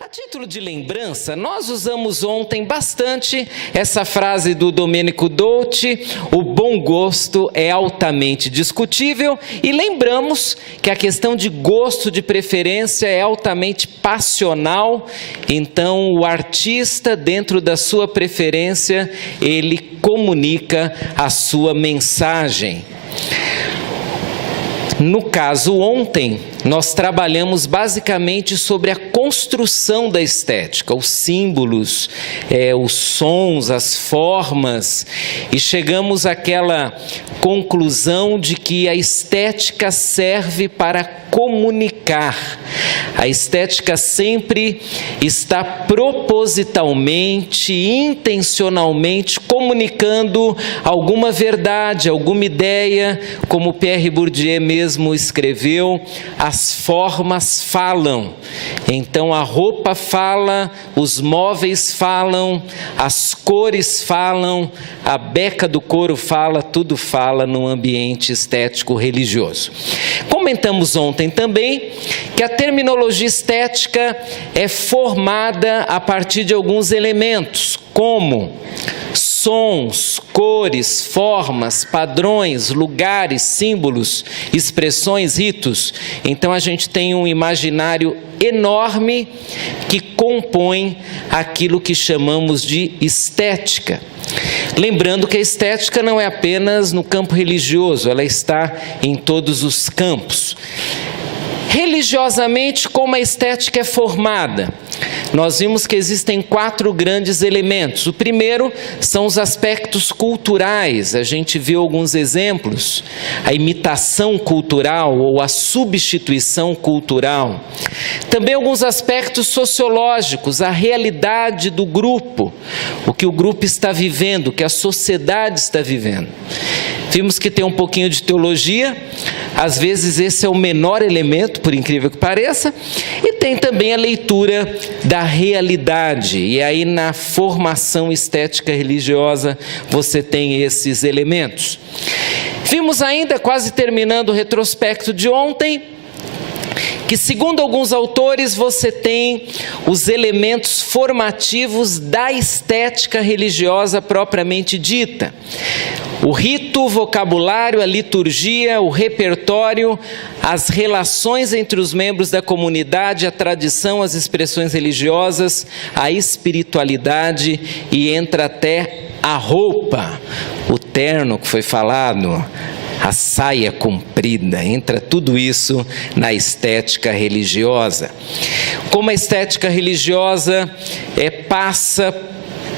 A título de lembrança, nós usamos ontem bastante essa frase do Domenico Dolci: o bom gosto é altamente discutível, e lembramos que a questão de gosto, de preferência, é altamente passional. Então, o artista, dentro da sua preferência, ele comunica a sua mensagem. No caso, ontem, nós trabalhamos basicamente sobre a construção da estética, os símbolos, os sons, as formas, e chegamos àquela conclusão de que a estética serve para comunicar. A estética sempre está propositalmente, intencionalmente comunicando alguma verdade, alguma ideia, como Pierre Bourdieu mesmo escreveu: as formas falam. Então a roupa fala, os móveis falam, as cores falam, a beca do couro fala, tudo fala no ambiente estético religioso. Comentamos ontem também que a terminologia estética é formada a partir de alguns elementos, como sons, cores, formas, padrões, lugares, símbolos, expressões, ritos. Então a gente tem um imaginário enorme que compõe aquilo que chamamos de estética. Lembrando que a estética não é apenas no campo religioso, ela está em todos os campos. Religiosamente, como a estética é formada? Nós vimos que existem 4 grandes elementos. O primeiro são os aspectos culturais. A gente viu alguns exemplos: a imitação cultural ou a substituição cultural. Também alguns aspectos sociológicos, a realidade do grupo, o que o grupo está vivendo, o que a sociedade está vivendo. Vimos que tem um pouquinho de teologia, às vezes esse é o menor elemento, por incrível que pareça, e tem também a leitura da realidade, e aí na formação estética religiosa você tem esses elementos. Vimos ainda, quase terminando o retrospecto de ontem, que segundo alguns autores você tem os elementos formativos da estética religiosa propriamente dita: o rito, o vocabulário, a liturgia, o repertório, as relações entre os membros da comunidade, a tradição, as expressões religiosas, a espiritualidade, e entra até a roupa, o terno que foi falado, a saia comprida, entra tudo isso na estética religiosa. Como a estética religiosa passa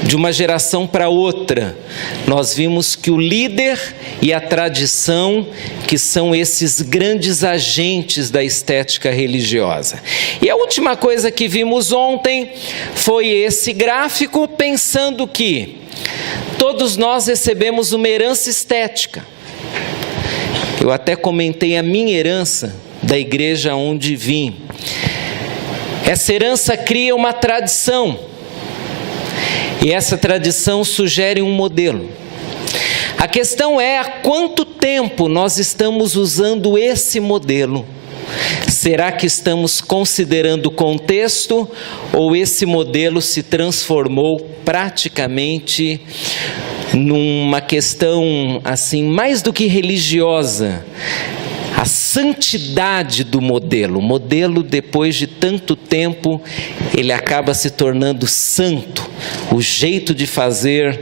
de uma geração para outra, nós vimos que o líder e a tradição, que são esses grandes agentes da estética religiosa. E a última coisa que vimos ontem foi esse gráfico, pensando que todos nós recebemos uma herança estética. Eu até comentei a minha herança da igreja onde vim. Essa herança cria uma tradição, e essa tradição sugere um modelo. A questão é há quanto tempo nós estamos usando esse modelo. Será que estamos considerando o contexto, ou esse modelo se transformou praticamente numa questão assim mais do que religiosa? A santidade do modelo. O modelo, depois de tanto tempo, ele acaba se tornando santo. O jeito de fazer,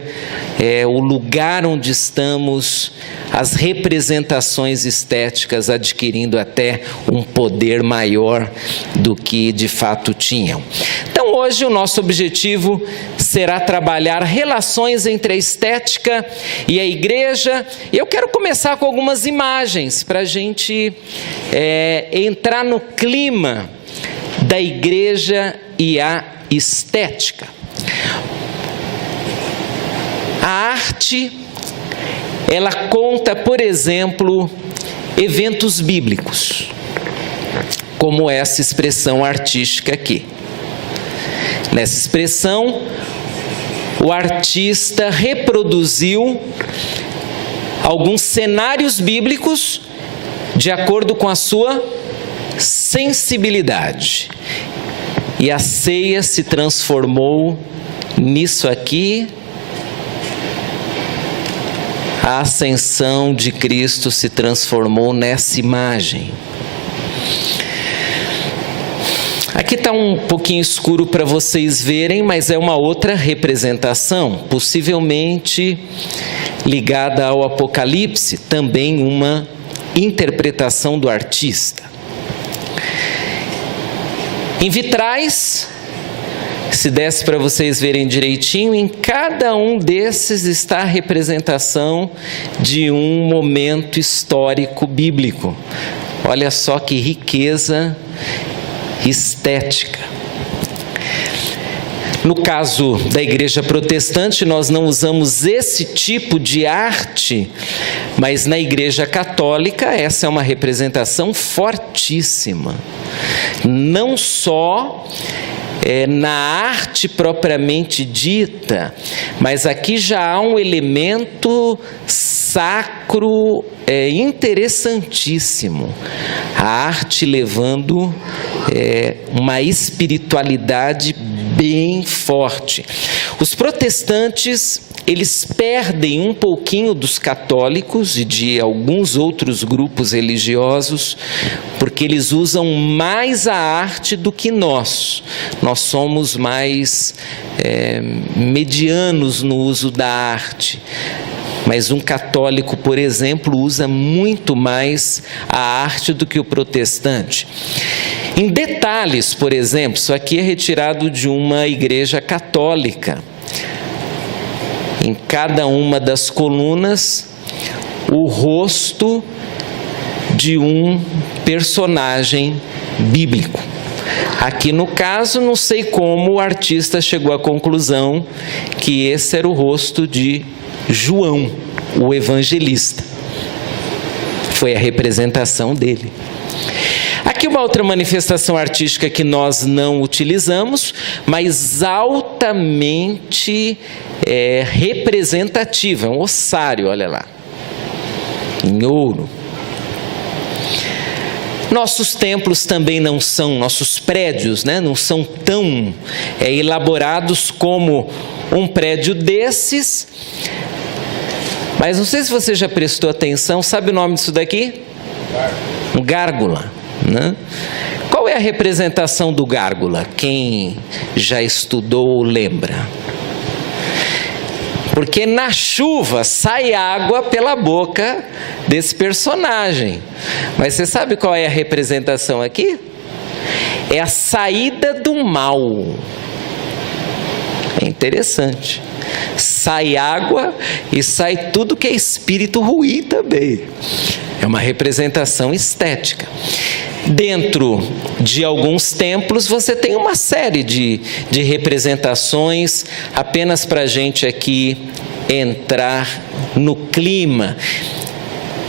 o lugar onde estamos, as representações estéticas adquirindo até um poder maior do que de fato tinham. Então hoje o nosso objetivo será trabalhar relações entre a estética e a igreja, e eu quero começar com algumas imagens para a gente entrar no clima da igreja e a estética. A arte, ela conta, por exemplo, eventos bíblicos, como essa expressão artística aqui. Nessa expressão, o artista reproduziu alguns cenários bíblicos de acordo com a sua sensibilidade. E a ceia se transformou nisso aqui. A ascensão de Cristo se transformou nessa imagem. Aqui está um pouquinho escuro para vocês verem, mas é uma outra representação, possivelmente ligada ao Apocalipse, também uma interpretação do artista. Em vitrais, se desse para vocês verem direitinho, em cada um desses está a representação de um momento histórico bíblico. Olha só que riqueza estética. No caso da igreja protestante, nós não usamos esse tipo de arte, mas na igreja católica essa é uma representação fortíssima. Não só na arte propriamente dita, mas aqui já há um elemento sacro interessantíssimo. A arte levando uma espiritualidade bem forte. Os protestantes, eles perdem um pouquinho dos católicos e de alguns outros grupos religiosos, porque eles usam mais a arte do que nós. Nós somos mais medianos no uso da arte. Mas um católico, por exemplo, usa muito mais a arte do que o protestante. Em detalhes, por exemplo, isso aqui é retirado de uma igreja católica. Em cada uma das colunas, o rosto de um personagem bíblico. Aqui no caso, não sei como o artista chegou à conclusão que esse era o rosto de João, o evangelista. Foi a representação dele. Aqui uma outra manifestação artística que nós não utilizamos, mas altamente representativa, é um ossário, olha lá, em ouro. Nossos templos também não são, nossos prédios, não são tão elaborados como um prédio desses, mas não sei se você já prestou atenção, sabe o nome disso daqui? Um gárgula, né? Qual é a representação do gárgula? Quem já estudou lembra. Porque na chuva sai água pela boca desse personagem. Mas você sabe qual é a representação aqui? É a saída do mal. É interessante. Sai água e sai tudo que é espírito ruim também. É uma representação estética. Dentro de alguns templos você tem uma série de representações, apenas para a gente aqui entrar no clima.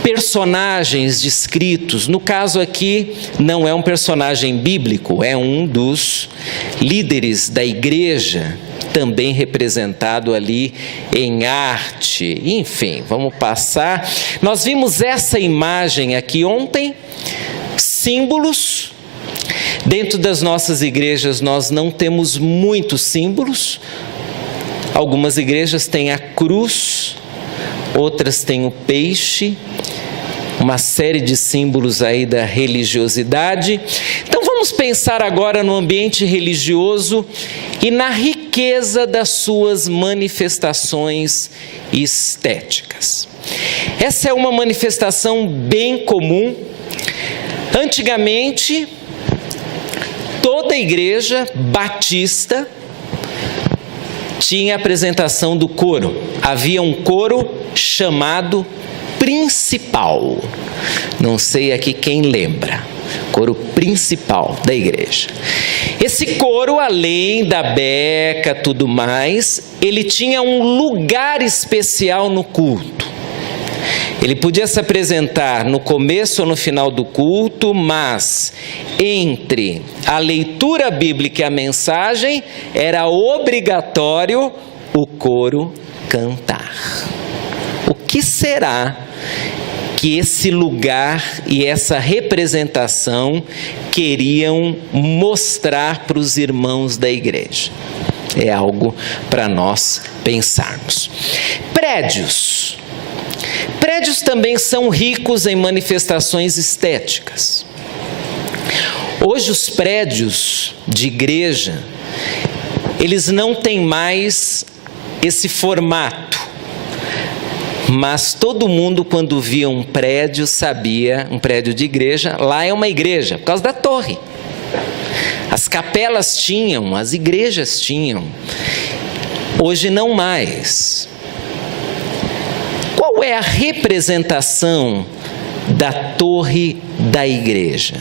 Personagens descritos, no caso aqui não é um personagem bíblico, é um dos líderes da igreja, também representado ali em arte. Enfim, vamos passar. Nós vimos essa imagem aqui ontem. Símbolos. Dentro das nossas igrejas nós não temos muitos símbolos. Algumas igrejas têm a cruz, outras têm o peixe, uma série de símbolos aí da religiosidade. Então vamos pensar agora no ambiente religioso e na riqueza das suas manifestações estéticas. Essa é uma manifestação bem comum. Antigamente, toda igreja batista tinha a apresentação do coro. Havia um coro chamado principal. Não sei aqui quem lembra. Coro principal da igreja. Esse coro, além da beca, tudo mais, ele tinha um lugar especial no culto. Ele podia se apresentar no começo ou no final do culto, mas entre a leitura bíblica e a mensagem, era obrigatório o coro cantar. O que será que esse lugar e essa representação queriam mostrar para os irmãos da igreja. É algo para nós pensarmos. Prédios. Prédios também são ricos em manifestações estéticas. Hoje os prédios de igreja, eles não têm mais esse formato, mas todo mundo quando via um prédio sabia, um prédio de igreja, lá é uma igreja, por causa da torre. As capelas tinham, as igrejas tinham, hoje não mais. Qual é a representação da torre da igreja?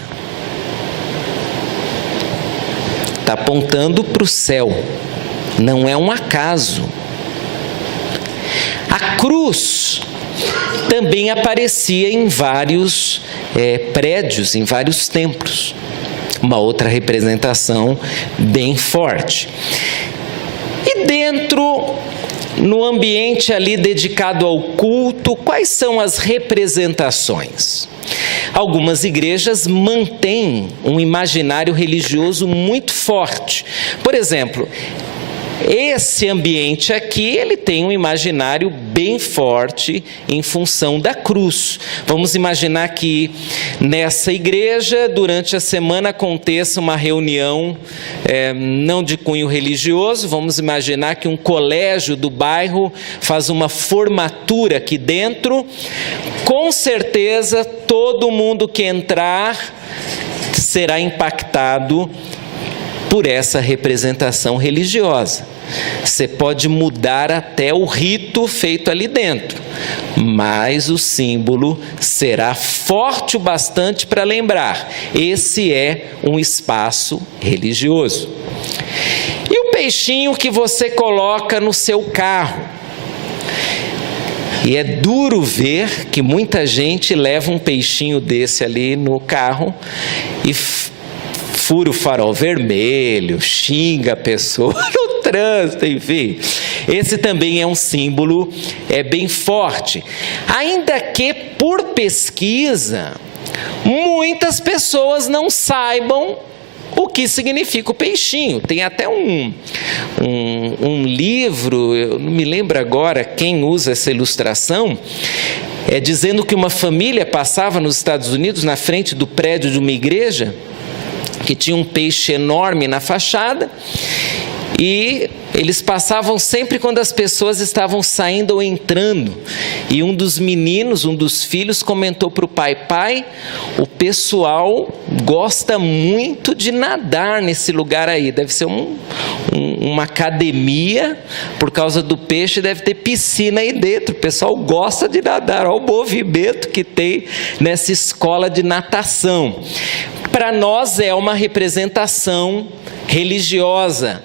Está apontando para o céu, não é um acaso. A cruz também aparecia em vários prédios, em vários templos. Uma outra representação bem forte. E dentro, no ambiente ali dedicado ao culto, quais são as representações? Algumas igrejas mantêm um imaginário religioso muito forte. Por exemplo, esse ambiente aqui, ele tem um imaginário bem forte em função da cruz. Vamos imaginar que nessa igreja, durante a semana, aconteça uma reunião não de cunho religioso. Vamos imaginar que um colégio do bairro faz uma formatura aqui dentro. Com certeza, todo mundo que entrar será impactado por essa representação religiosa. Você pode mudar até o rito feito ali dentro, mas o símbolo será forte o bastante para lembrar: esse é um espaço religioso. E o peixinho que você coloca no seu carro? E é duro ver que muita gente leva um peixinho desse ali no carro e fura o farol vermelho, xinga a pessoa no trânsito, enfim. Esse também é um símbolo bem forte. Ainda que, por pesquisa, muitas pessoas não saibam o que significa o peixinho. Tem até um livro, eu não me lembro agora quem usa essa ilustração, dizendo que uma família passava nos Estados Unidos, na frente do prédio de uma igreja, que tinha um peixe enorme na fachada, e eles passavam sempre quando as pessoas estavam saindo ou entrando, e um dos meninos, um dos filhos, comentou para o pai: pai, o pessoal gosta muito de nadar nesse lugar aí, deve ser uma academia, por causa do peixe deve ter piscina aí dentro, o pessoal gosta de nadar, olha o movimento que tem nessa escola de natação. Para nós é uma representação religiosa,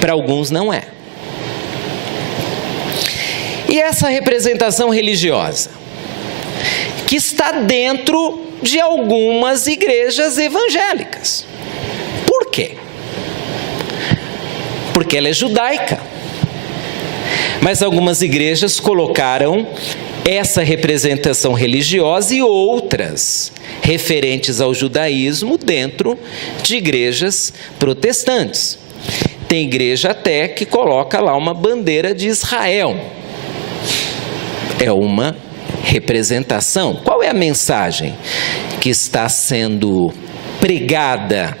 para alguns não é. E essa representação religiosa, que está dentro de algumas igrejas evangélicas. Por quê? Porque ela é judaica. Mas algumas igrejas colocaram essa representação religiosa e outras referentes ao judaísmo dentro de igrejas protestantes. Tem igreja até que coloca lá uma bandeira de Israel. É uma representação. Qual é a mensagem que está sendo pregada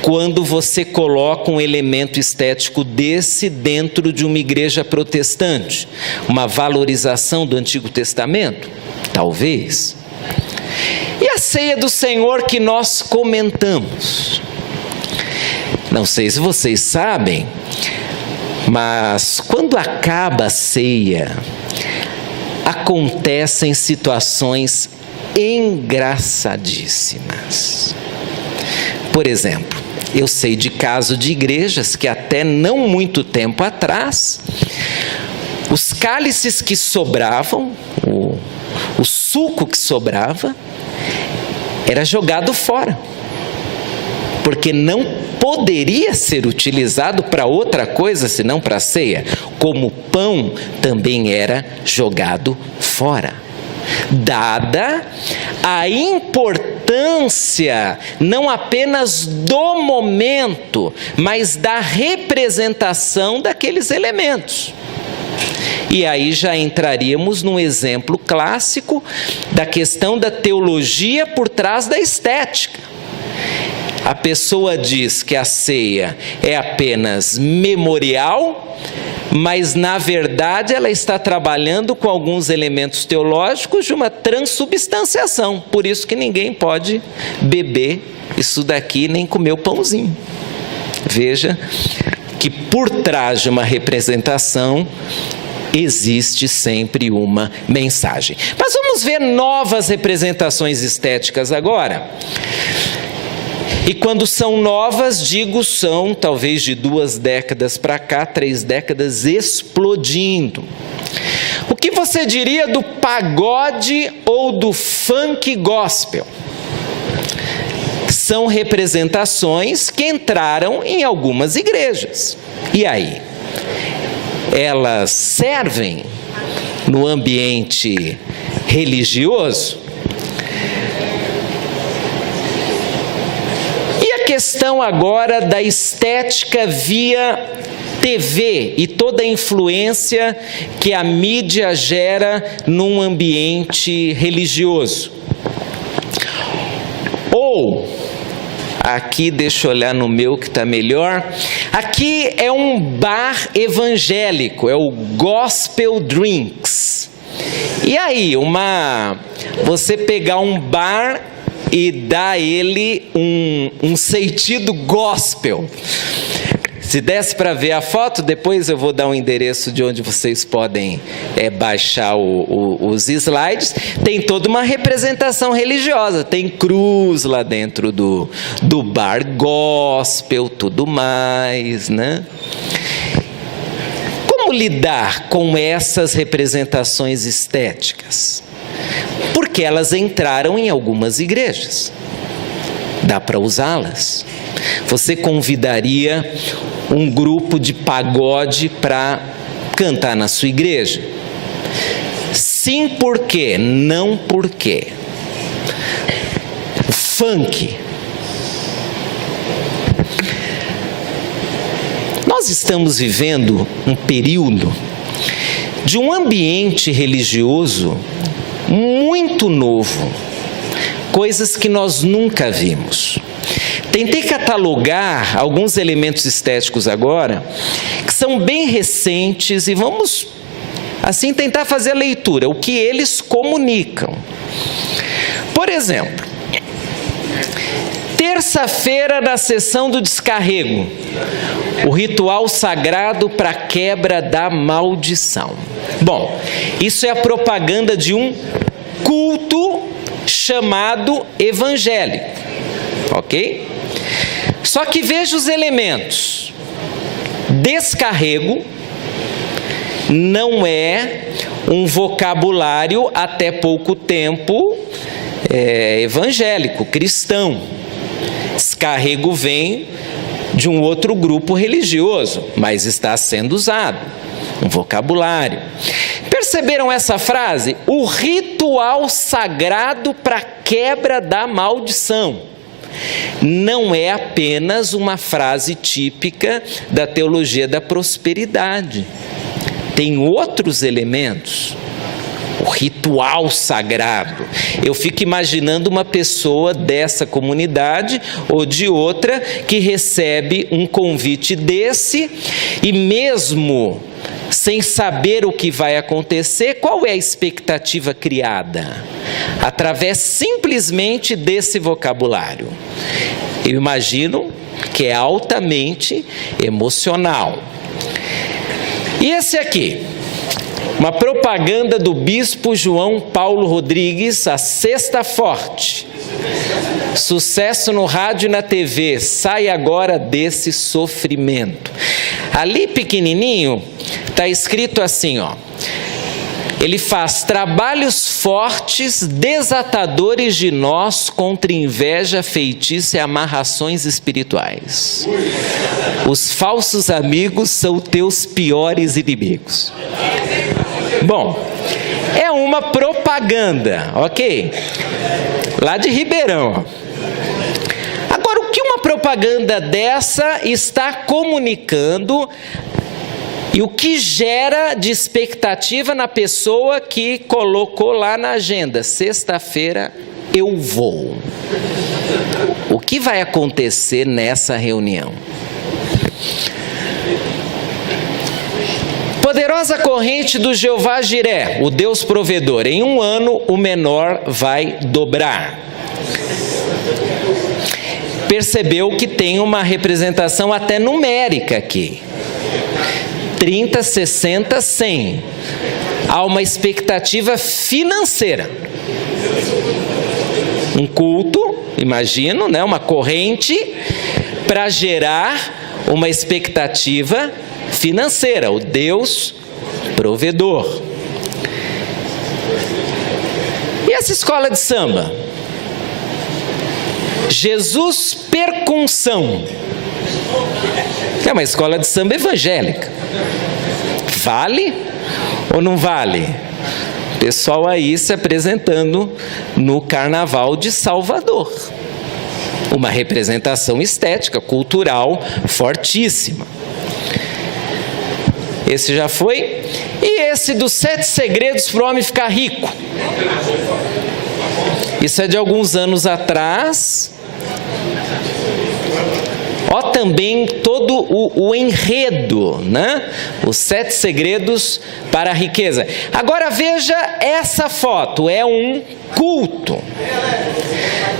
quando você coloca um elemento estético desse dentro de uma igreja protestante? Uma valorização do Antigo Testamento? Talvez. E a ceia do Senhor que nós comentamos? Não sei se vocês sabem, mas quando acaba a ceia, acontecem situações engraçadíssimas. Por exemplo, eu sei de caso de igrejas que até não muito tempo atrás, os cálices que sobravam, o suco que sobrava, era jogado fora, porque não poderia ser utilizado para outra coisa senão para a ceia, como o pão também era jogado fora. dada a importância não apenas do momento, mas da representação daqueles elementos. E aí já entraríamos num exemplo clássico da questão da teologia por trás da estética. A pessoa diz que a ceia é apenas memorial, mas na verdade ela está trabalhando com alguns elementos teológicos de uma transubstanciação. Por isso que ninguém pode beber isso daqui nem comer o pãozinho. Veja que por trás de uma representação existe sempre uma mensagem. Mas vamos ver novas representações estéticas agora. E quando são novas, digo, são talvez de 2 décadas para cá, 3 décadas explodindo. O que você diria do pagode ou do funk gospel? São representações que entraram em algumas igrejas. E aí? Elas servem no ambiente religioso? E a questão agora da estética via TV e toda a influência que a mídia gera num ambiente religioso. Ou, aqui deixa eu olhar no meu que está melhor, aqui é um bar evangélico, é o Gospel Drinks. E aí, você pegar um bar e dar ele um sentido gospel. Se desse para ver a foto, depois eu vou dar um endereço de onde vocês podem baixar os slides. Tem toda uma representação religiosa, tem cruz lá dentro do bar gospel, tudo mais, né? Como lidar com essas representações estéticas? Porque elas entraram em algumas igrejas. Dá para usá-las? Você convidaria um grupo de pagode para cantar na sua igreja? Sim, por quê? Não, por quê? O funk. Nós estamos vivendo um período de um ambiente religioso muito novo, coisas que nós nunca vimos. Tentei catalogar alguns elementos estéticos agora, que são bem recentes, e vamos, assim, tentar fazer a leitura, o que eles comunicam. Por exemplo, terça-feira da sessão do descarrego, o ritual sagrado para a quebra da maldição. Bom, isso é a propaganda de um culto chamado evangélico, ok? Só que veja os elementos. Descarrego não é um vocabulário até pouco tempo evangélico, cristão. Descarrego vem de um outro grupo religioso, mas está sendo usado, um vocabulário. Perceberam essa frase? O ritual sagrado para a quebra da maldição. Não é apenas uma frase típica da teologia da prosperidade. Tem outros elementos. O ritual sagrado. Eu fico imaginando uma pessoa dessa comunidade ou de outra que recebe um convite desse e mesmo sem saber o que vai acontecer, qual é a expectativa criada? Através simplesmente desse vocabulário. Eu imagino que é altamente emocional. E esse aqui? Uma propaganda do bispo João Paulo Rodrigues, a Sexta Forte. Sucesso no rádio e na TV, sai agora desse sofrimento. Ali pequenininho, está escrito assim, ó. Ele faz trabalhos fortes, desatadores de nós contra inveja, feitiço e amarrações espirituais. Os falsos amigos são teus piores inimigos. Bom, É uma propaganda, ok? Lá de Ribeirão. Agora, o que uma propaganda dessa está comunicando e o que gera de expectativa na pessoa que colocou lá na agenda? Sexta-feira eu vou. O que vai acontecer nessa reunião? Poderosa corrente do Jeová Jiré, o Deus provedor. Em um ano o menor vai dobrar. Percebeu que tem uma representação até numérica aqui. 30, 60, 100. Há uma expectativa financeira. Um culto, imagino, né? Uma corrente para gerar uma expectativa financeira, o Deus provedor. E essa escola de samba? Jesus Percussão. É uma escola de samba evangélica. Vale ou não vale? Pessoal aí se apresentando no Carnaval de Salvador. Uma representação estética, cultural, fortíssima. Esse já foi. E esse dos 7 segredos para o homem ficar rico. Isso é de alguns anos atrás. Ó, também todo o enredo, né? Os 7 segredos para a riqueza. Agora veja essa foto, é um culto.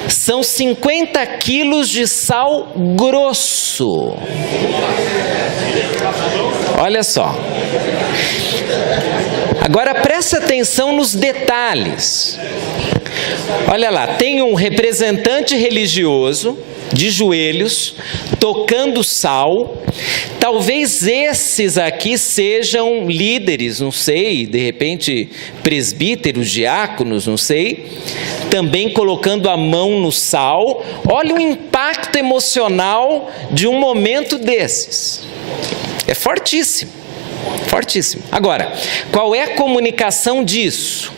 São 50 quilos de sal grosso. Olha só. Agora presta atenção nos detalhes. Olha lá, tem um representante religioso de joelhos, tocando sal. Talvez esses aqui sejam líderes, não sei, de repente presbíteros, diáconos, não sei, também colocando a mão no sal. Olha o impacto emocional de um momento desses. É fortíssimo, fortíssimo. Agora, qual é a comunicação disso?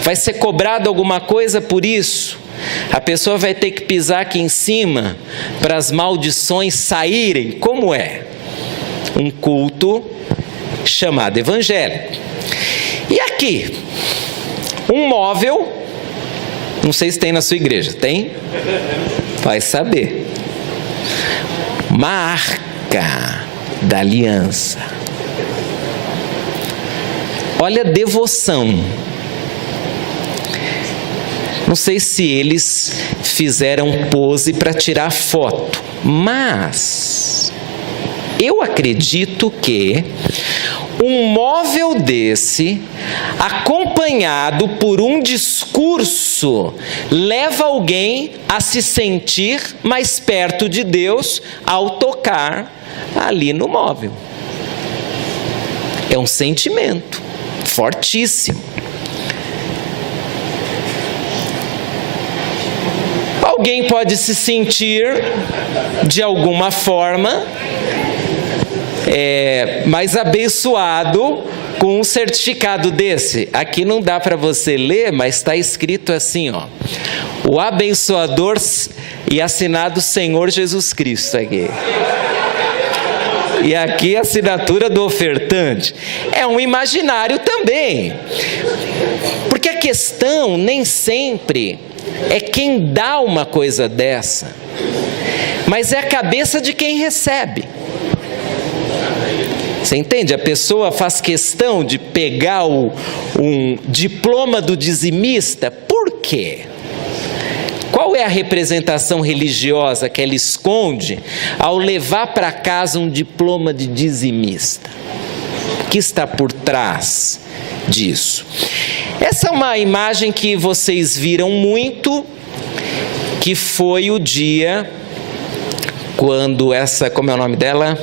Vai ser cobrado alguma coisa por isso? A pessoa vai ter que pisar aqui em cima para as maldições saírem? Como é? Um culto chamado evangélico. E aqui, um móvel, não sei se tem na sua igreja, tem? Vai saber. Uma arca da aliança. Olha a devoção. Não sei se eles fizeram pose para tirar foto, mas eu acredito que um móvel desse, acompanhado por um discurso, leva alguém a se sentir mais perto de Deus ao tocar ali no móvel. É um sentimento fortíssimo. Alguém pode se sentir, de alguma forma, mais abençoado com um certificado desse. Aqui não dá para você ler, mas está escrito assim, ó. O abençoador e assinado Senhor Jesus Cristo aqui. E aqui a assinatura do ofertante. É um imaginário também. Porque a questão nem sempre é quem dá uma coisa dessa, mas é a cabeça de quem recebe. Você entende? A pessoa faz questão de pegar um diploma do dizimista. Por quê? Qual é a representação religiosa que ela esconde ao levar para casa um diploma de dizimista? O que está por trás disso? Essa é uma imagem que vocês viram muito, que foi o dia quando como é o nome dela?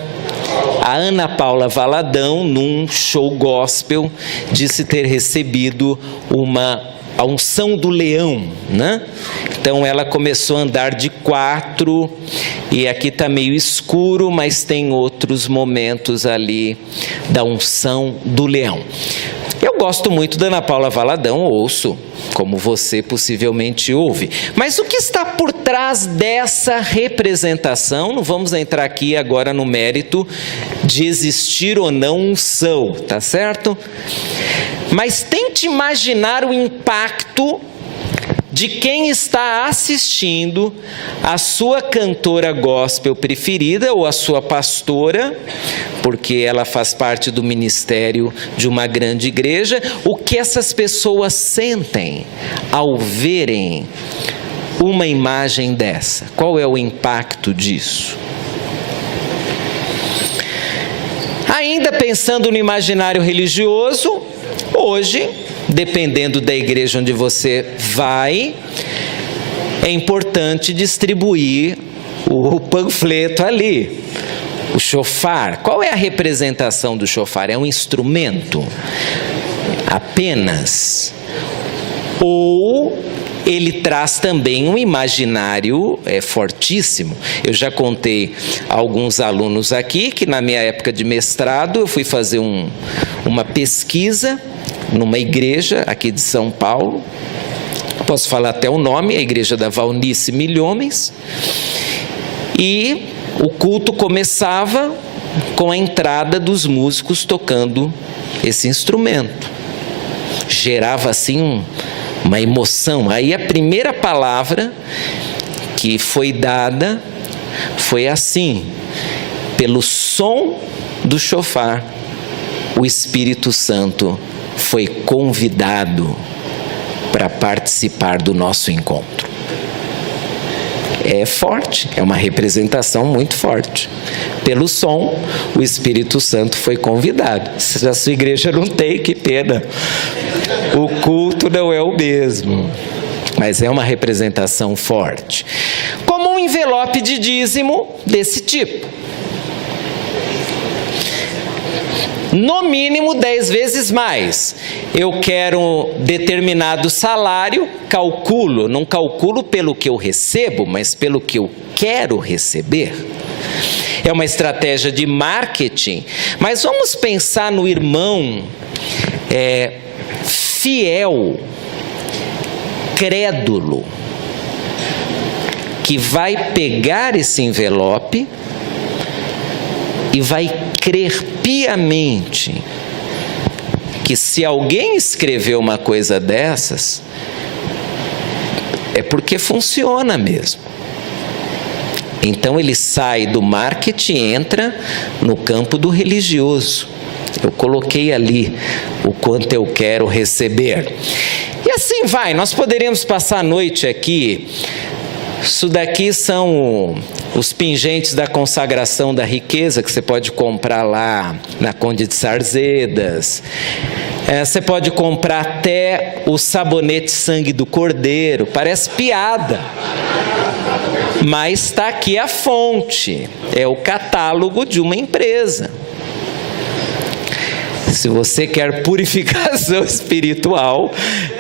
A Ana Paula Valadão, num show gospel, disse ter recebido a unção do leão, né? Então ela começou a andar de 4, e aqui está meio escuro, mas tem outros momentos ali da unção do leão. Eu gosto muito da Ana Paula Valadão, ouço, como você possivelmente ouve. Mas o que está por trás dessa representação? Não vamos entrar aqui agora no mérito de existir ou não unção, tá certo? Mas tente imaginar o impacto de quem está assistindo a sua cantora gospel preferida ou a sua pastora, porque ela faz parte do ministério de uma grande igreja, o que essas pessoas sentem ao verem uma imagem dessa? Qual é o impacto disso? Ainda pensando no imaginário religioso, hoje, dependendo da igreja onde você vai, é importante distribuir o panfleto ali, o shofar. Qual é a representação do shofar? É um instrumento apenas? Ou ele traz também um imaginário fortíssimo? Eu já contei a alguns alunos aqui que na minha época de mestrado eu fui fazer uma pesquisa numa igreja aqui de São Paulo, posso falar até o nome, a igreja da Valnice Milhomens, e o culto começava com a entrada dos músicos tocando esse instrumento. Gerava assim uma emoção. Aí a primeira palavra que foi dada foi assim: pelo som do shofar, o Espírito Santo foi convidado para participar do nosso encontro. É forte, é uma representação muito forte. Pelo som, o Espírito Santo foi convidado. Se a sua igreja não tem, que pena. O culto não é o mesmo, mas é uma representação forte. Como um envelope de dízimo desse tipo. No mínimo 10 vezes mais. Eu quero determinado salário, calculo, não calculo pelo que eu recebo, mas pelo que eu quero receber. É uma estratégia de marketing, mas vamos pensar no irmão fiel, crédulo, que vai pegar esse envelope e vai crer piamente que se alguém escreveu uma coisa dessas, é porque funciona mesmo. Então ele sai do marketing e entra no campo do religioso. Eu coloquei ali o quanto eu quero receber. E assim vai, nós poderíamos passar a noite aqui. Isso daqui são os pingentes da consagração da riqueza que você pode comprar lá na Conde de Sarzedas. Você pode comprar até o sabonete sangue do cordeiro. Parece piada, mas está aqui a fonte. É o catálogo de uma empresa. Se você quer purificação espiritual,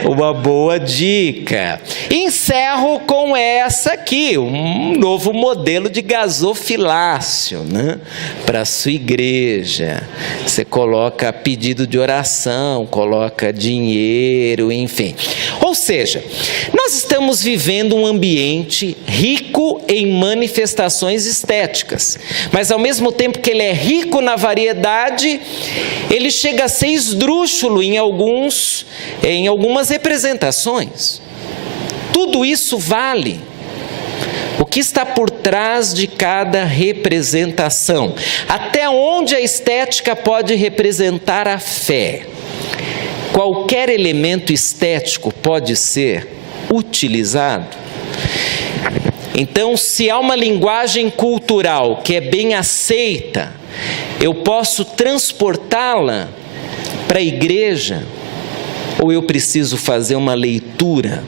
uma boa dica. Encerro com essa aqui, um novo modelo de gasofilácio, né? Para a sua igreja. Você coloca pedido de oração, coloca dinheiro, enfim. Ou seja, nós estamos vivendo um ambiente rico em manifestações estéticas, mas ao mesmo tempo que ele é rico na variedade, ele chega a ser esdrúxulo em algumas representações. Tudo isso vale. O que está por trás de cada representação? Até onde a estética pode representar a fé? Qualquer elemento estético pode ser utilizado. Então, se há uma linguagem cultural que é bem aceita, eu posso transportá-la para a igreja, ou eu preciso fazer uma leitura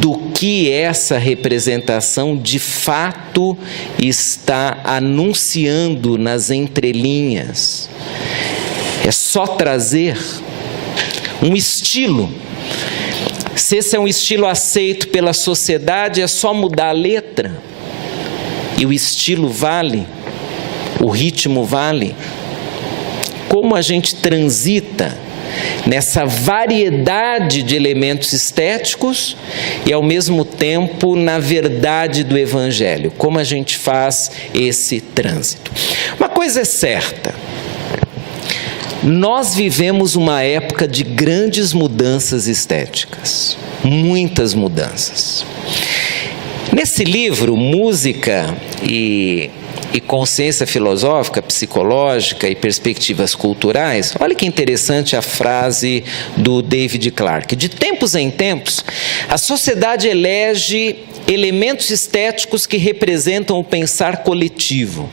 do que essa representação de fato está anunciando nas entrelinhas? É só trazer um estilo. Se esse é um estilo aceito pela sociedade, é só mudar a letra. E o estilo vale, o ritmo vale. Como a gente transita nessa variedade de elementos estéticos e, ao mesmo tempo, na verdade do Evangelho. Como a gente faz esse trânsito? Uma coisa é certa: nós vivemos uma época de grandes mudanças estéticas, muitas mudanças. Nesse livro, Música e Consciência Filosófica, Psicológica e Perspectivas Culturais, olha que interessante a frase do David Clarke. De tempos em tempos, a sociedade elege elementos estéticos que representam o pensar coletivo.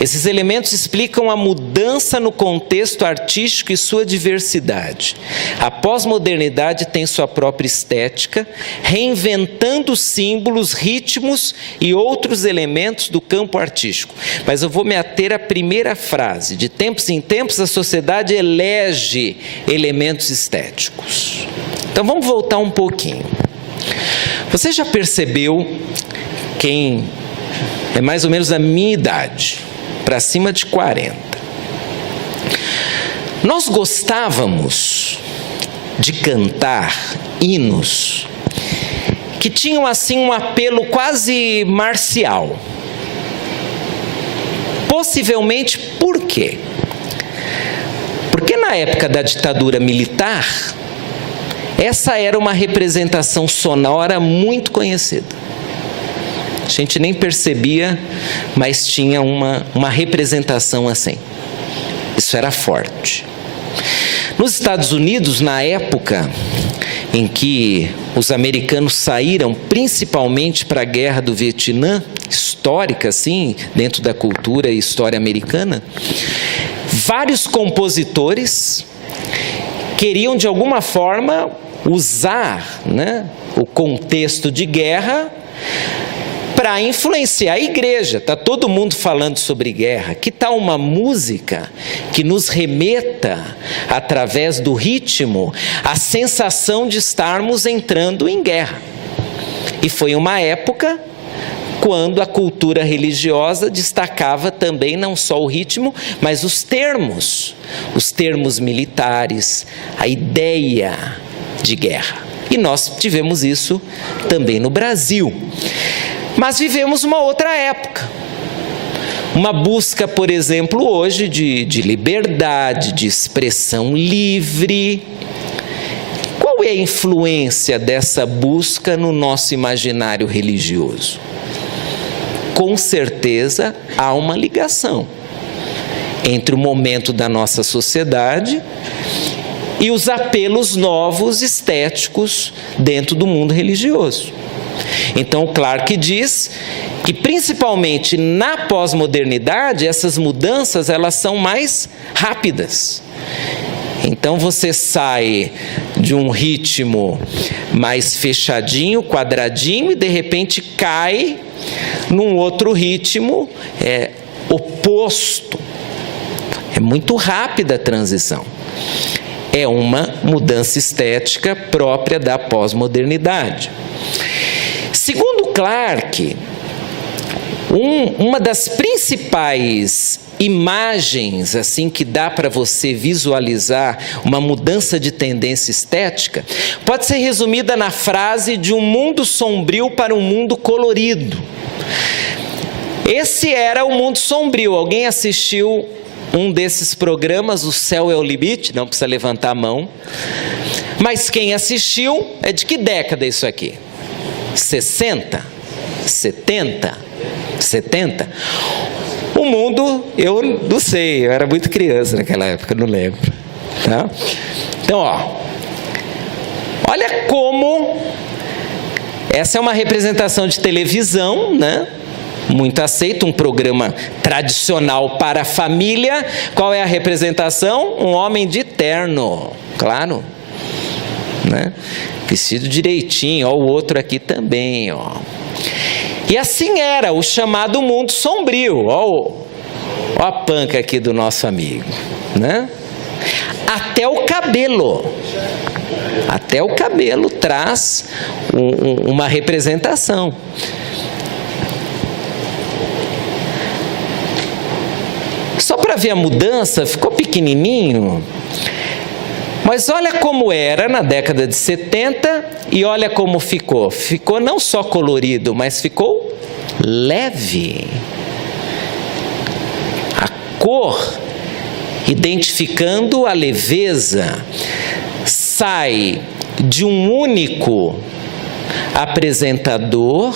Esses elementos explicam a mudança no contexto artístico e sua diversidade. A pós-modernidade tem sua própria estética, reinventando símbolos, ritmos e outros elementos do campo artístico. Mas eu vou me ater à primeira frase. De tempos em tempos, a sociedade elege elementos estéticos. Então vamos voltar um pouquinho. Você já percebeu, quem é mais ou menos da minha idade, para cima de 40, nós gostávamos de cantar hinos que tinham assim um apelo quase marcial. Possivelmente por quê? Porque na época da ditadura militar, essa era uma representação sonora muito conhecida. A gente nem percebia, mas tinha uma representação assim. Isso era forte. Nos Estados Unidos, na época em que os americanos saíram principalmente para a Guerra do Vietnã, histórica assim, dentro da cultura e história americana, vários compositores queriam de alguma forma usar, o contexto de guerra para influenciar a igreja. Está todo mundo falando sobre guerra. Que tal uma música que nos remeta, através do ritmo, a sensação de estarmos entrando em guerra? E foi uma época quando a cultura religiosa destacava também não só o ritmo, mas os termos militares, a ideia de guerra. E nós tivemos isso também no Brasil. Mas vivemos uma outra época. Uma busca, por exemplo, hoje de liberdade, de expressão livre. Qual é a influência dessa busca no nosso imaginário religioso? Com certeza há uma ligação entre o momento da nossa sociedade e os apelos novos estéticos dentro do mundo religioso. Então, Clarke diz que principalmente na pós-modernidade essas mudanças elas são mais rápidas. Então você sai de um ritmo mais fechadinho, quadradinho, e de repente cai num outro ritmo oposto. É muito rápida a transição. É uma mudança estética própria da pós-modernidade. Segundo Clarke, uma das principais imagens assim que dá para você visualizar uma mudança de tendência estética pode ser resumida na frase de um mundo sombrio para um mundo colorido. Esse era o mundo sombrio. Alguém assistiu um desses programas, O Céu é o Limite? Não precisa levantar a mão. Mas quem assistiu, é de que década isso aqui? 60? 70? 70? O mundo, eu não sei, eu era muito criança naquela época, não lembro. Tá? Então, olha como essa é uma representação de televisão, muito aceito, um programa tradicional para a família. Qual é a representação? Um homem de terno, claro, vestido direitinho, o outro aqui também, E assim era o chamado mundo sombrio. Ó a panca aqui do nosso amigo, Até o cabelo. Até o cabelo traz uma representação. Só para ver a mudança, ficou pequenininho. Mas olha como era na década de 70 e olha como ficou. Ficou não só colorido, mas ficou leve. A cor, identificando a leveza, sai de um único apresentador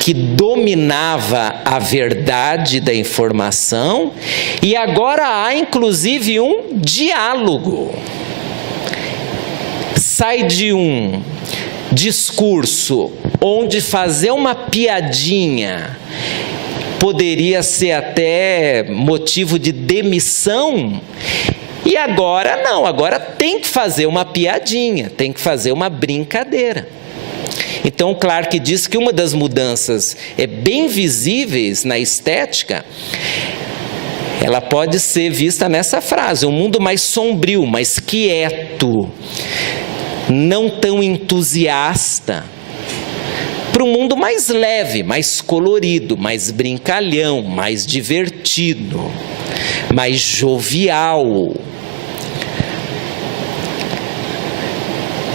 que dominava a verdade da informação, e agora há inclusive um diálogo. Sai de um discurso onde fazer uma piadinha poderia ser até motivo de demissão, e agora não, agora tem que fazer uma piadinha, tem que fazer uma brincadeira. Então, Clarke diz que uma das mudanças bem visíveis na estética, ela pode ser vista nessa frase: um mundo mais sombrio, mais quieto, não tão entusiasta, para um mundo mais leve, mais colorido, mais brincalhão, mais divertido, mais jovial.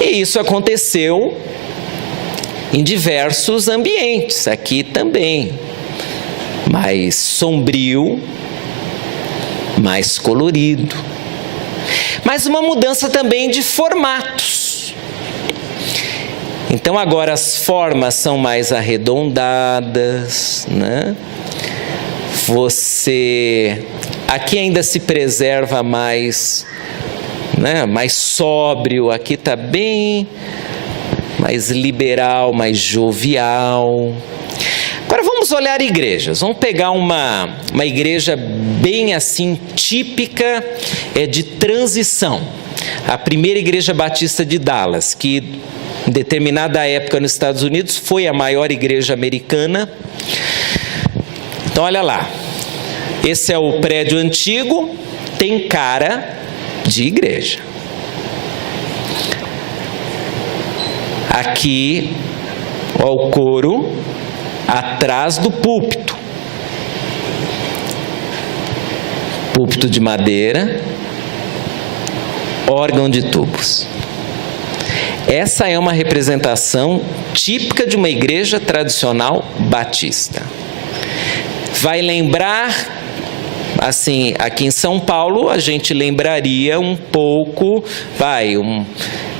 E isso aconteceu em diversos ambientes, aqui também, mais sombrio, mais colorido, mas uma mudança também de formatos. Então agora as formas são mais arredondadas, né? Aqui ainda se preserva mais, né? Mais sóbrio, aqui está bem mais liberal, mais jovial. Agora vamos olhar igrejas. Vamos pegar uma igreja bem assim típica de transição. A primeira igreja batista de Dallas, que em determinada época nos Estados Unidos foi a maior igreja americana. Então olha lá, esse é o prédio antigo, tem cara de igreja. Aqui, ó, o coro atrás do púlpito. Púlpito de madeira, órgão de tubos. Essa é uma representação típica de uma igreja tradicional batista. Vai lembrar, assim, aqui em São Paulo a gente lembraria um pouco,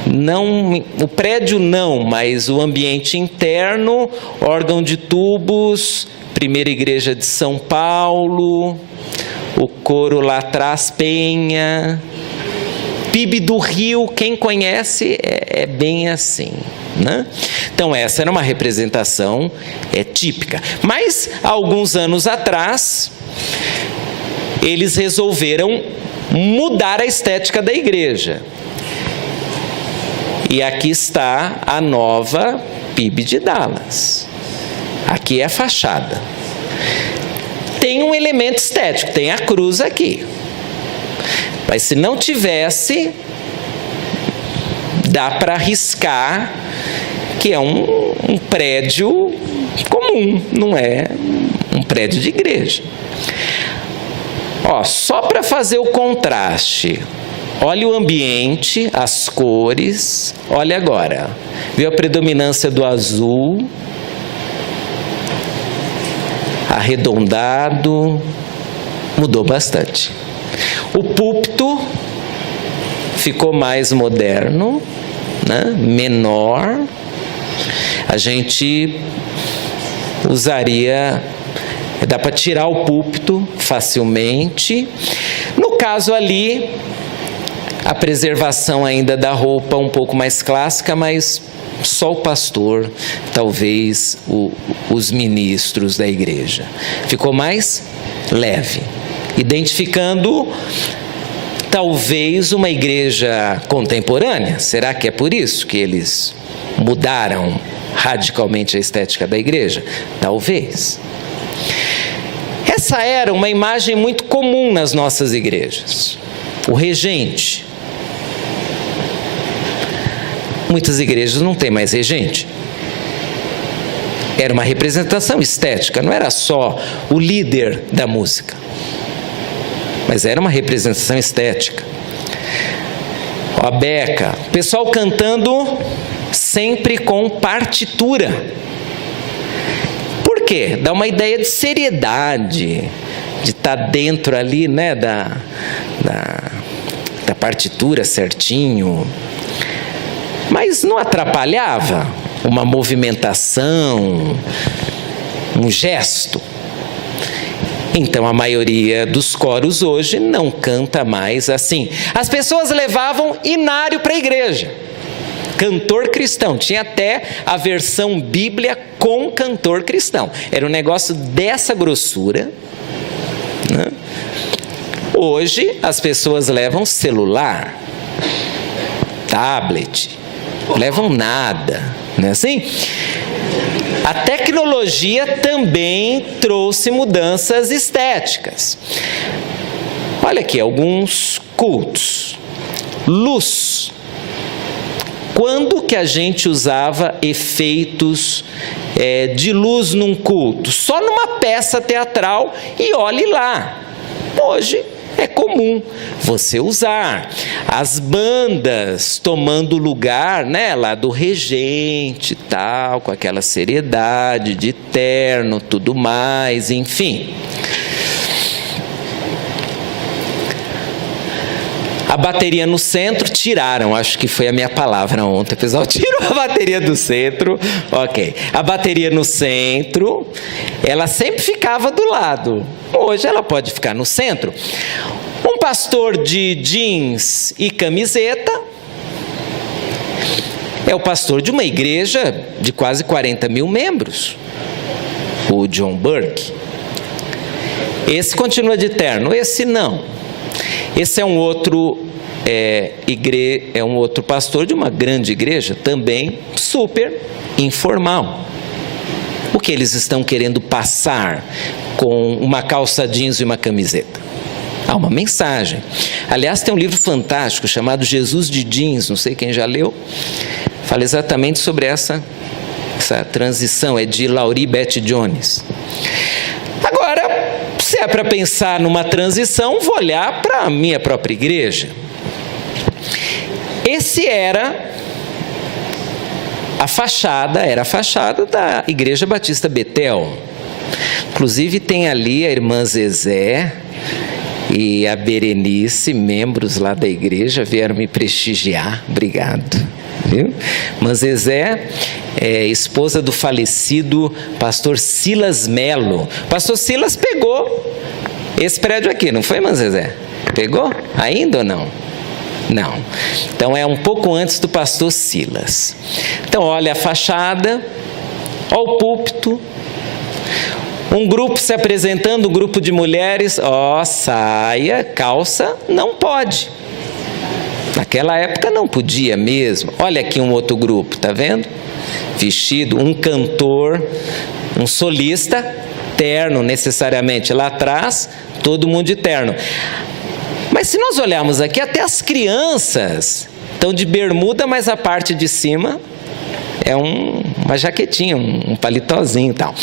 não, o prédio não, mas o ambiente interno, órgão de tubos, primeira igreja de São Paulo, o coro lá atrás, Penha, PIB do Rio, quem conhece é bem assim, né? Então essa era uma representação típica, mas alguns anos atrás eles resolveram mudar a estética da igreja. E aqui está a nova PIB de Dallas. Aqui é a fachada. Tem um elemento estético, tem a cruz aqui. Mas se não tivesse, dá para arriscar que é um prédio comum, não é um prédio de igreja. Ó, só para fazer o contraste, olha o ambiente, as cores, olha agora, viu a predominância do azul, arredondado, mudou bastante. O púlpito ficou mais moderno, né? Menor, a gente usaria, dá para tirar o púlpito facilmente. No caso ali, a preservação ainda da roupa um pouco mais clássica, mas só o pastor, talvez os ministros da igreja. Ficou mais leve, identificando talvez uma igreja contemporânea. Será que é por isso que eles mudaram radicalmente a estética da igreja? Talvez. Essa era uma imagem muito comum nas nossas igrejas. O regente. Muitas igrejas não têm mais regente. Era uma representação estética, não era só o líder da música, mas era uma representação estética. A beca, o pessoal cantando sempre com partitura. Por quê? Dá uma ideia de seriedade, de estar dentro ali, né, da partitura certinho. Mas não atrapalhava uma movimentação, um gesto? Então a maioria dos coros hoje não canta mais assim. As pessoas levavam inário para a igreja, cantor cristão. Tinha até a versão Bíblia com cantor cristão. Era um negócio dessa grossura, né? Hoje as pessoas levam celular, tablet, levam nada, não é assim? A tecnologia também trouxe mudanças estéticas. Olha aqui alguns cultos. Luz. Quando que a gente usava efeitos de luz num culto? Só numa peça teatral, e olhe lá. Hoje é comum você usar. As bandas tomando lugar, né, lá do regente e tal, com aquela seriedade de terno, tudo mais, enfim. A bateria no centro, tiraram, acho que foi a minha palavra ontem, pessoal, tirou a bateria do centro, ok. A bateria no centro, ela sempre ficava do lado, hoje ela pode ficar no centro. Um pastor de jeans e camiseta é o pastor de uma igreja de quase 40 mil membros, o John Burke. Esse continua de terno, esse não. Esse é um outro pastor de uma grande igreja, também super informal. O que eles estão querendo passar com uma calça jeans e uma camiseta? Há uma mensagem. Aliás, tem um livro fantástico chamado Jesus de Jeans, não sei quem já leu, fala exatamente sobre essa transição, é de Laurie Beth Jones. Agora, se é para pensar numa transição, vou olhar para a minha própria igreja. Era a fachada da Igreja Batista Betel. Inclusive tem ali a irmã Zezé e a Berenice, membros lá da igreja, vieram me prestigiar, obrigado. Viu? Irmã Zezé é esposa do falecido pastor Silas Melo. Pastor Silas pegou esse prédio aqui, não foi, irmã Zezé? Pegou? Ainda ou não? Não. Então é um pouco antes do pastor Silas. Então olha a fachada, olha o púlpito, um grupo se apresentando, um grupo de mulheres, saia, calça, não pode. Naquela época não podia mesmo. Olha aqui um outro grupo, tá vendo? Vestido, um cantor, um solista, terno necessariamente. Lá atrás, todo mundo de terno. Mas se nós olharmos aqui, até as crianças estão de bermuda, mas a parte de cima é uma jaquetinha, um paletózinho e tal.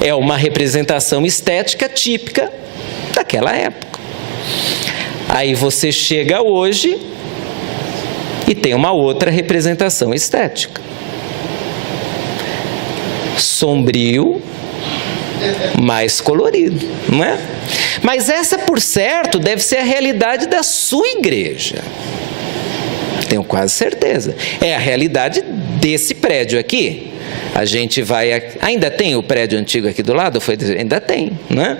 É uma representação estética típica daquela época. Aí você chega hoje e tem uma outra representação estética. Sombrio, mais colorido, não é? Mas essa, por certo, deve ser a realidade da sua igreja. Tenho quase certeza. É a realidade desse prédio aqui. A gente vai... Ainda tem o prédio antigo aqui do lado? Ainda tem, né?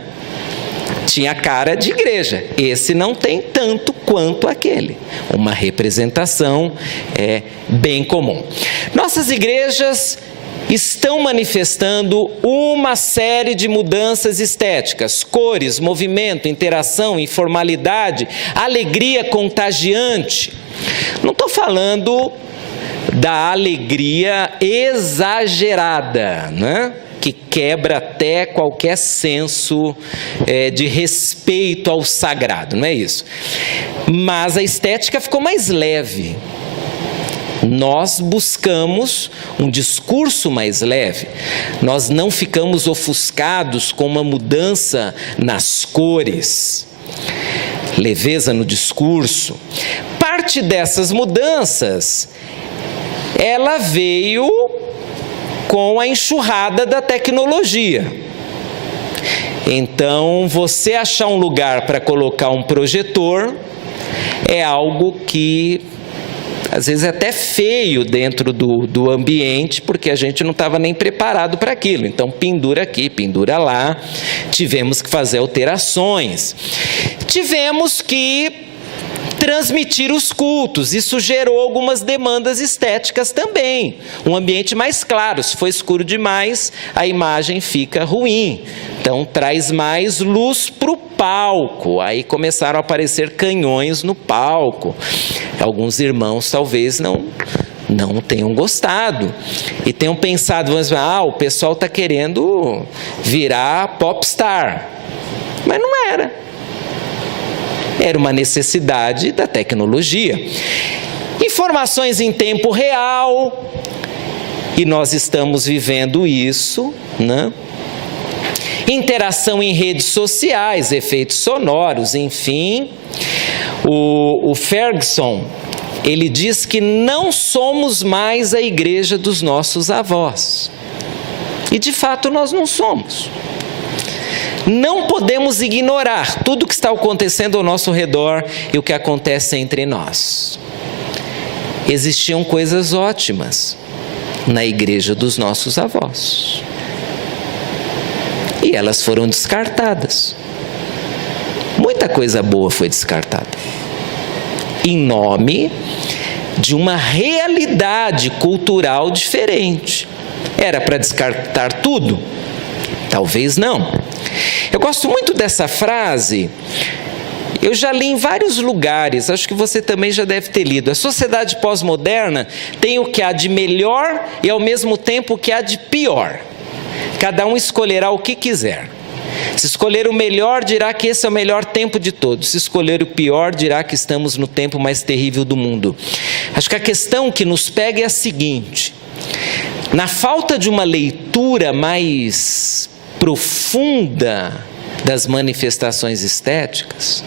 Tinha cara de igreja. Esse não tem tanto quanto aquele. Uma representação bem comum. Nossas igrejas estão manifestando uma série de mudanças estéticas, cores, movimento, interação, informalidade, alegria contagiante. Não estou falando da alegria exagerada, né? Que quebra até qualquer senso de respeito ao sagrado, não é isso? Mas a estética ficou mais leve. Nós buscamos um discurso mais leve, nós não ficamos ofuscados com uma mudança nas cores, leveza no discurso. parte dessas mudanças, ela veio com a enxurrada da tecnologia. Então, você achar um lugar para colocar um projetor é algo que às vezes é até feio dentro do ambiente, porque a gente não estava nem preparado para aquilo. Então, pendura aqui, pendura lá. Tivemos que fazer alterações. Tivemos que transmitir os cultos. Isso gerou algumas demandas estéticas também. Um ambiente mais claro. Se for escuro demais, a imagem fica ruim. Então, traz mais luz para o palco. Aí começaram a aparecer canhões no palco. Alguns irmãos talvez não tenham gostado. E tenham pensado, o pessoal está querendo virar popstar. Mas não era. Era uma necessidade da tecnologia. Informações em tempo real. E nós estamos vivendo isso, né? Interação em redes sociais, efeitos sonoros, enfim. O Ferguson, ele diz que não somos mais a igreja dos nossos avós. E de fato nós não somos. Não podemos ignorar tudo o que está acontecendo ao nosso redor e o que acontece entre nós. Existiam coisas ótimas na igreja dos nossos avós. E elas foram descartadas. Muita coisa boa foi descartada. Em nome de uma realidade cultural diferente. Era para descartar tudo? Talvez não. Eu gosto muito dessa frase. Eu já li em vários lugares, acho que você também já deve ter lido. A sociedade pós-moderna tem o que há de melhor e ao mesmo tempo o que há de pior. Cada um escolherá o que quiser. Se escolher o melhor, dirá que esse é o melhor tempo de todos. Se escolher o pior, dirá que estamos no tempo mais terrível do mundo. Acho que a questão que nos pega é a seguinte: na falta de uma leitura mais profunda das manifestações estéticas,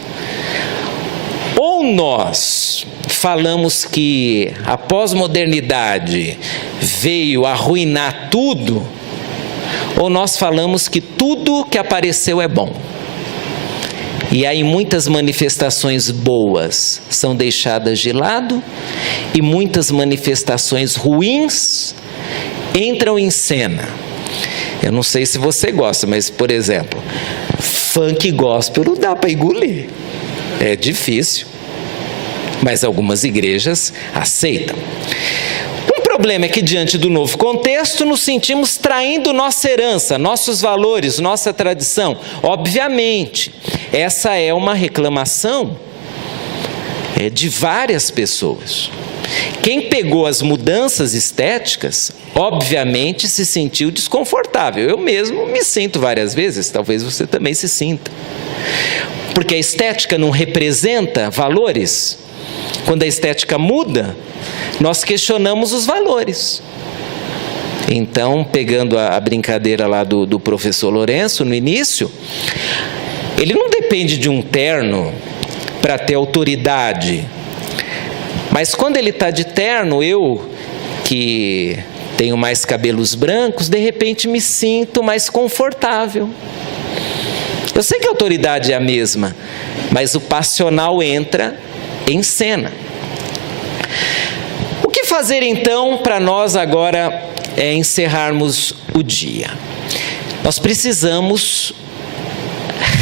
ou nós falamos que a pós-modernidade veio arruinar tudo, ou nós falamos que tudo que apareceu é bom. E aí muitas manifestações boas são deixadas de lado e muitas manifestações ruins entram em cena. Eu não sei se você gosta, mas, por exemplo, funk gospel não dá para engolir. É difícil. Mas algumas igrejas aceitam. O problema é que, diante do novo contexto, nos sentimos traindo nossa herança, nossos valores, nossa tradição. Obviamente, essa é uma reclamação de várias pessoas. Quem pegou as mudanças estéticas, obviamente se sentiu desconfortável. Eu mesmo me sinto várias vezes, talvez você também se sinta. Porque a estética não representa valores. Quando a estética muda, nós questionamos os valores. Então, pegando a brincadeira lá do professor Lourenço no início, ele não depende de um terno para ter autoridade. Mas quando ele está de terno, eu que tenho mais cabelos brancos, de repente me sinto mais confortável. Eu sei que a autoridade é a mesma, mas o passional entra em cena. O que fazer então para nós agora encerrarmos o dia? Nós precisamos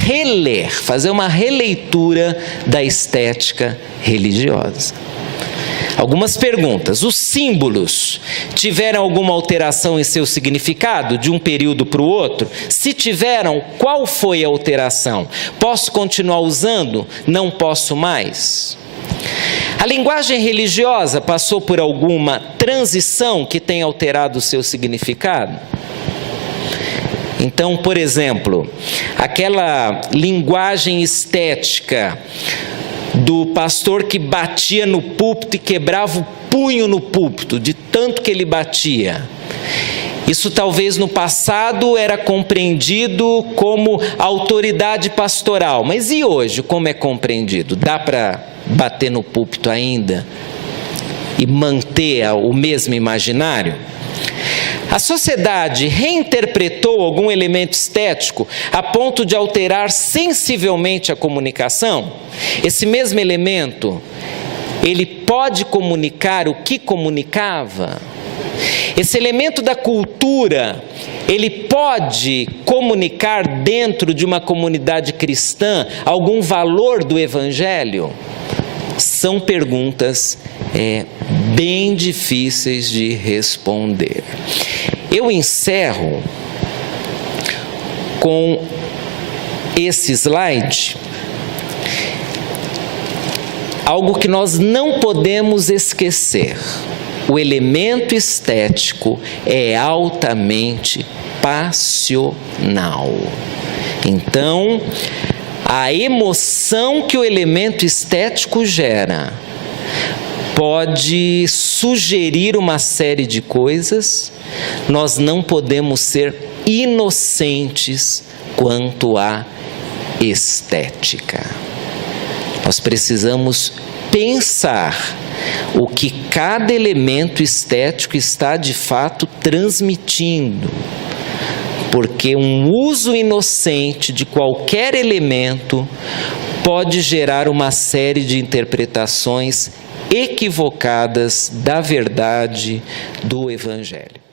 reler, fazer uma releitura da estética religiosa. Algumas perguntas. Os símbolos tiveram alguma alteração em seu significado de um período para o outro? Se tiveram, qual foi a alteração? Posso continuar usando? Não posso mais? A linguagem religiosa passou por alguma transição que tenha alterado o seu significado? Então, por exemplo, aquela linguagem estética do pastor que batia no púlpito e quebrava o punho no púlpito, de tanto que ele batia. Isso talvez no passado era compreendido como autoridade pastoral, mas e hoje como é compreendido? Dá para bater no púlpito ainda e manter o mesmo imaginário? A sociedade reinterpretou algum elemento estético a ponto de alterar sensivelmente a comunicação? Esse mesmo elemento, ele pode comunicar o que comunicava? Esse elemento da cultura, ele pode comunicar dentro de uma comunidade cristã algum valor do Evangelho? São perguntas bem difíceis de responder. Eu encerro com esse slide, algo que nós não podemos esquecer. O elemento estético é altamente passional. Então, a emoção que o elemento estético gera pode sugerir uma série de coisas. Nós não podemos ser inocentes quanto à estética. Nós precisamos pensar o que cada elemento estético está de fato transmitindo, porque um uso inocente de qualquer elemento pode gerar uma série de interpretações equivocadas da verdade do Evangelho.